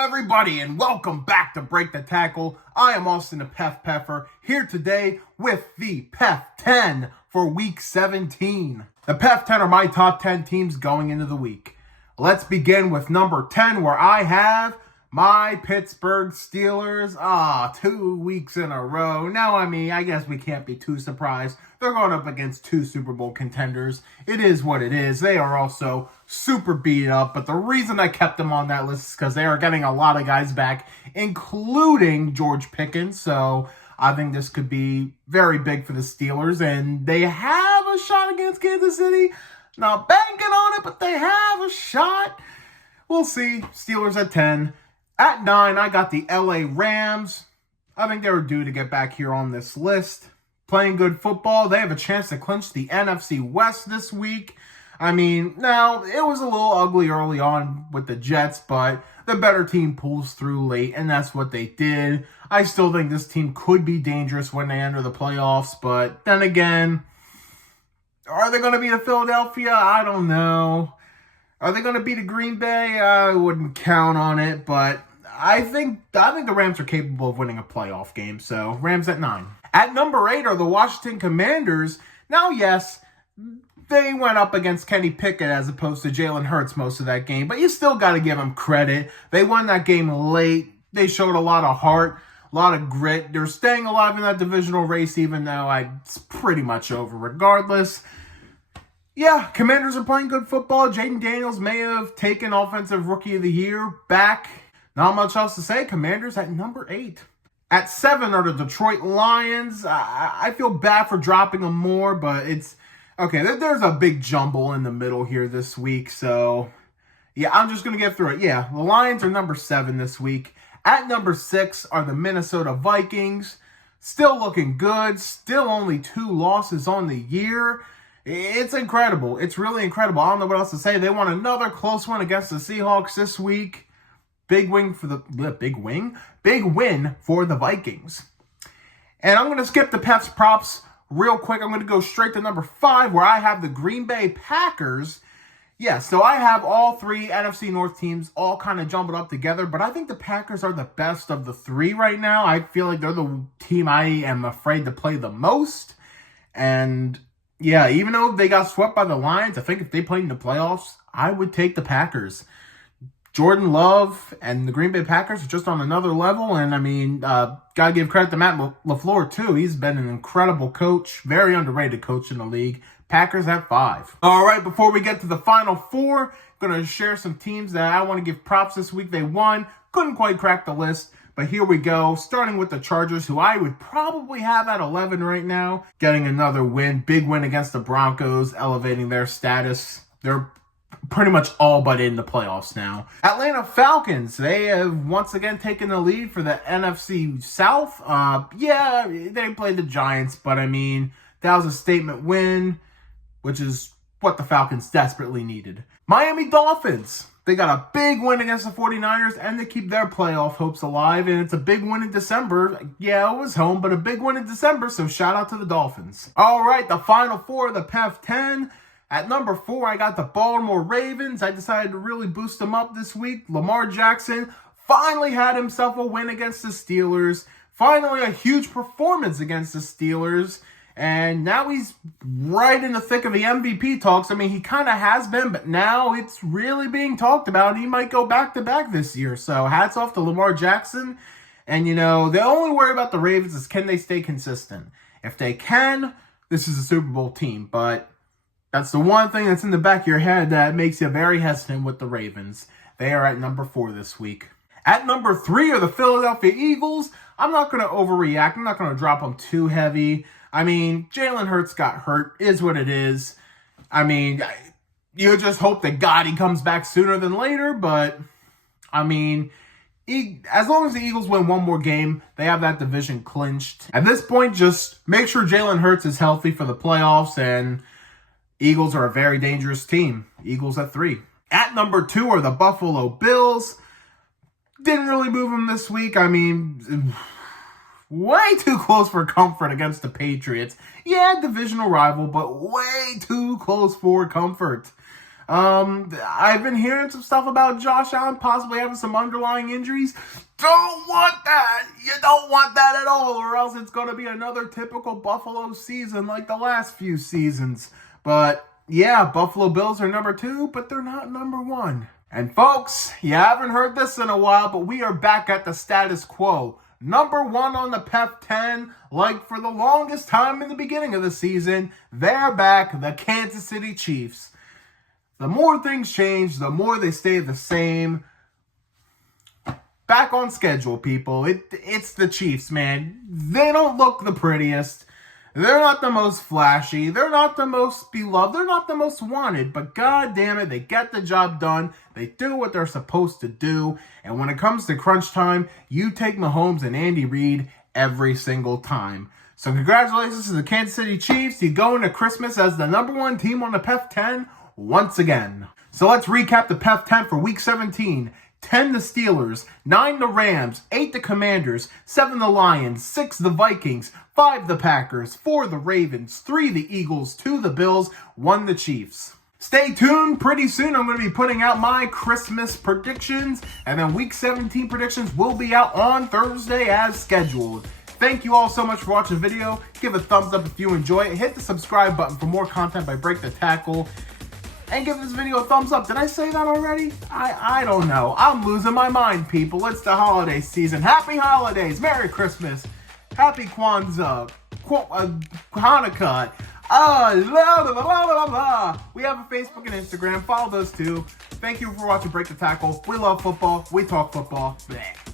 everybody, and welcome back to Break the Tackle. I am Austin the PEF Peffer, here today with the PEF 10 for Week 17. The PEF 10 are my top 10 teams going into the week. Let's begin with number 10, where I have my Pittsburgh Steelers. 2 weeks in a row. Now, I guess we can't be too surprised. They're going up against 2 Super Bowl contenders. It is what it is. They are also super beat up, but the reason I kept them on that list is because they are getting a lot of guys back, including George Pickens. So I think this could be very big for the Steelers, and they have a shot against Kansas City. Not banking on it, but they have a shot. We'll see. Steelers at 10. At 9, I got the LA Rams. I think they were due to get back here on this list. Playing good football. They have a chance to clinch the NFC West this week. Now, it was a little ugly early on with the Jets, but the better team pulls through late, and that's what they did. I still think this team could be dangerous when they enter the playoffs, but then again, are they going to beat Philadelphia? I don't know. Are they going to beat a Green Bay? I wouldn't count on it, but I think the Rams are capable of winning a playoff game, so Rams at 9. At number 8 are the Washington Commanders. Now, yes, they went up against Kenny Pickett as opposed to Jalen Hurts most of that game, but you still got to give them credit. They won that game late. They showed a lot of heart, a lot of grit. They're staying alive in that divisional race, even though it's pretty much over regardless. Yeah, Commanders are playing good football. Jaden Daniels may have taken Offensive Rookie of the Year back. Not much else to say. Commanders at number 8. At 7 are the Detroit Lions. I feel bad for dropping them more, but it's okay. There's a big jumble in the middle here this week, so yeah, I'm just going to get through it. Yeah, the Lions are number 7 this week. At number 6 are the Minnesota Vikings. Still looking good. Still only 2 losses on the year. It's incredible. It's really incredible. I don't know what else to say. They won another close one against the Seahawks this week. Big win for the Vikings. And I'm going to skip the Pets props real quick. I'm going to go straight to number 5, where I have the Green Bay Packers. Yeah, so I have all 3 NFC North teams all kind of jumbled up together, but I think the Packers are the best of the 3 right now. I feel like they're the team I am afraid to play the most. And yeah, even though they got swept by the Lions, I think if they played in the playoffs, I would take the Packers. Jordan Love and the Green Bay Packers are just on another level, and gotta give credit to Matt LaFleur too. He's been an incredible coach, very underrated coach in the league. Packers at 5. All right, before we get to the final 4, I'm gonna share some teams that I want to give props this week. They won, couldn't quite crack the list, but here we go. Starting with the Chargers, who I would probably have at 11 right now, getting another win, big win against the Broncos, elevating their status. They're pretty much all but in the playoffs now. Atlanta Falcons, they have once again taken the lead for the NFC South. Yeah, they played the Giants, but that was a statement win, which is what the Falcons desperately needed. Miami Dolphins, they got a big win against the 49ers, and they keep their playoff hopes alive, and it's a big win in December. Yeah, it was home, but a big win in December, so shout out to the Dolphins. All right, the final 4 of the PEF 10. At number 4, I got the Baltimore Ravens. I decided to really boost them up this week. Lamar Jackson finally had himself a win against the Steelers. Finally, a huge performance against the Steelers. And now he's right in the thick of the MVP talks. He kind of has been, but now it's really being talked about. He might go back-to-back this year. So hats off to Lamar Jackson. And, the only worry about the Ravens is can they stay consistent? If they can, this is a Super Bowl team. But that's the one thing that's in the back of your head that makes you very hesitant with the Ravens. They are at number 4 this week. At number 3 are the Philadelphia Eagles. I'm not going to overreact. I'm not going to drop them too heavy. Jalen Hurts got hurt, is what it is. You just hope that God he comes back sooner than later, but as long as the Eagles win one more game, they have that division clinched. At this point, just make sure Jalen Hurts is healthy for the playoffs, and Eagles are a very dangerous team. Eagles at 3. At number 2 are the Buffalo Bills. Didn't really move them this week. Way too close for comfort against the Patriots. Yeah, divisional rival, but way too close for comfort. I've been hearing some stuff about Josh Allen possibly having some underlying injuries. Don't want that. You don't want that at all, or else it's going to be another typical Buffalo season like the last few seasons. But yeah, Buffalo Bills are number 2, but they're not number 1. And folks, you haven't heard this in a while, but we are back at the status quo. Number 1 on the PEF 10, like for the longest time in the beginning of the season, they're back, the Kansas City Chiefs. The more things change, the more they stay the same. Back on schedule, people. It's the Chiefs, man. They don't look the prettiest. They're not the most flashy. They're not the most beloved. They're not the most wanted. But god damn it, they get the job done. They do what they're supposed to do. And when it comes to crunch time, you take Mahomes and Andy Reid every single time. So congratulations to the Kansas City Chiefs. You go into Christmas as the number 1 team on the PEF 10 once again. So let's recap the PEF 10 for Week 17. 10 the Steelers, 9 the Rams, 8 the Commanders, 7 the Lions, 6 the Vikings, 5 the Packers, 4 the Ravens, 3 the Eagles, 2 the Bills, 1 the Chiefs. Stay tuned. Pretty soon I'm going to be putting out my Christmas predictions, and then Week 17 predictions will be out on Thursday as scheduled. Thank you all so much for watching the video. Give a thumbs up if you enjoy it. Hit the subscribe button for more content by Break the Tackle. And give this video a thumbs up. Did I say that already? I don't know. I'm losing my mind, people. It's the holiday season. Happy holidays. Merry Christmas. Happy Kwanzaa. Hanukkah. We have a Facebook and Instagram. Follow those too. Thank you for watching Break the Tackle. We love football. We talk football. Bleh.